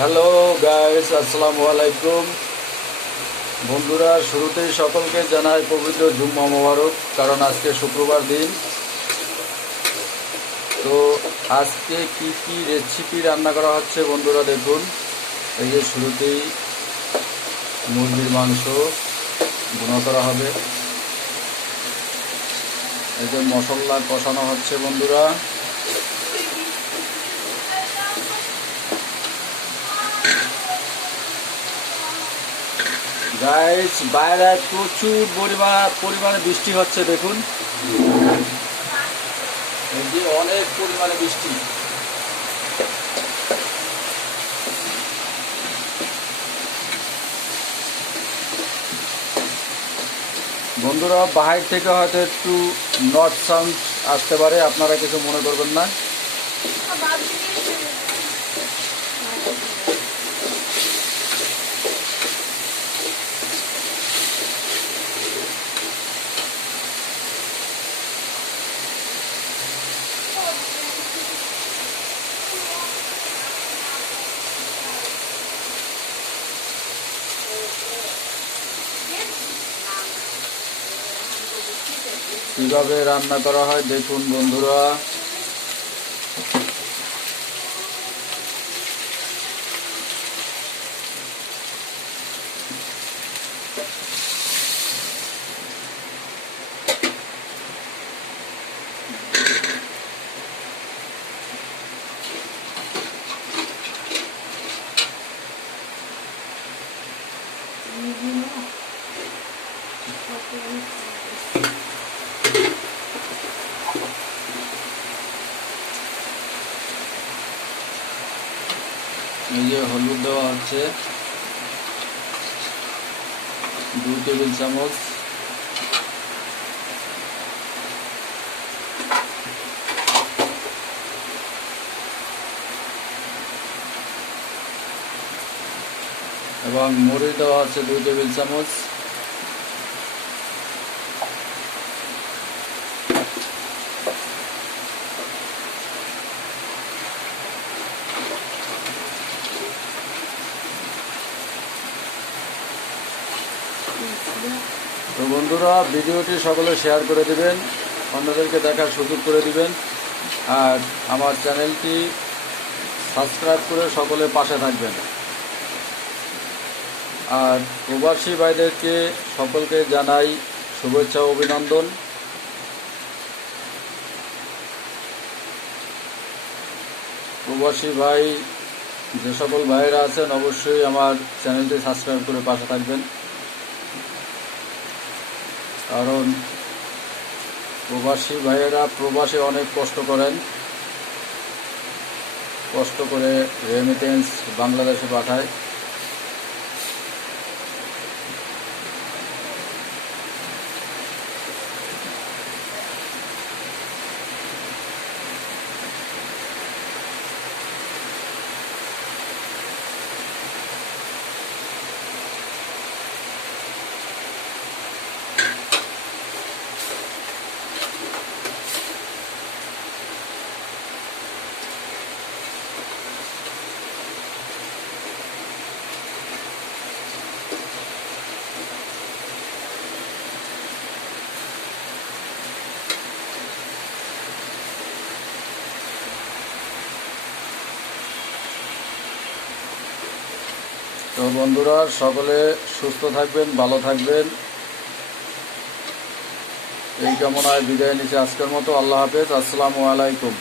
Hello guys, আসসালামু আলাইকুম। বন্ধুরা, শুরুতেই সকলকে জানাই পবিত্র জুম্মা মোবারক, কারণ আজকে শুক্রবার দিন। তো আজকে কি কি রেসিপি রান্না করা হচ্ছে বন্ধুরা দেখুন। এই যে শুরুতেই মুরগির মাংস ভুনা করা হবে। এই যে মশলা কষানো হচ্ছে বন্ধুরা। গাইস, বাইরে প্রচুর পরিমাণে বৃষ্টি হচ্ছে দেখুন। এই যে অনেক পরিমাণে বৃষ্টি। বন্ধুরা, বাহির থেকে হয়তো একটু নট সাউন্ড আসতে পারে, আপনারা কিছু মনে করবেন না। কিভাবে রান্না করা হয় দেখুন বন্ধুরা। এই যে হলুদ দেওয়া হচ্ছে 2 টেবিল চামচ। এবং মরিচ দেওয়া হচ্ছে 2 টেবিল চামচ। তো বন্ধুরা, ভিডিওটি সকলে শেয়ার করে দিবেন, অন্যদেরকে দেখার সুযোগ করে দিবেন, আর আমার চ্যানেলটি সাবস্ক্রাইব করে সকলে পাশে থাকবেন। আর প্রবাসী ভাইদেরকে সকলকে জানাই শুভেচ্ছা ও অভিনন্দন। প্রবাসী ভাই যে সকল ভাইয়েরা আছেন, অবশ্যই আমার চ্যানেলটি সাবস্ক্রাইব করে পাশে থাকবেন, কারণ প্রবাসী ভাইয়েরা প্রবাসে অনেক কষ্ট করেন, কষ্ট করে রেমিটেন্স বাংলাদেশে পাঠায়। তো বন্ধুরা, সকলে সুস্থ থাকবেন, ভালো থাকবেন, এই কামনায় বিদায় নিচ্ছি আজকের মতো। আল্লাহ হাফেজ, আসসালামু আলাইকুম।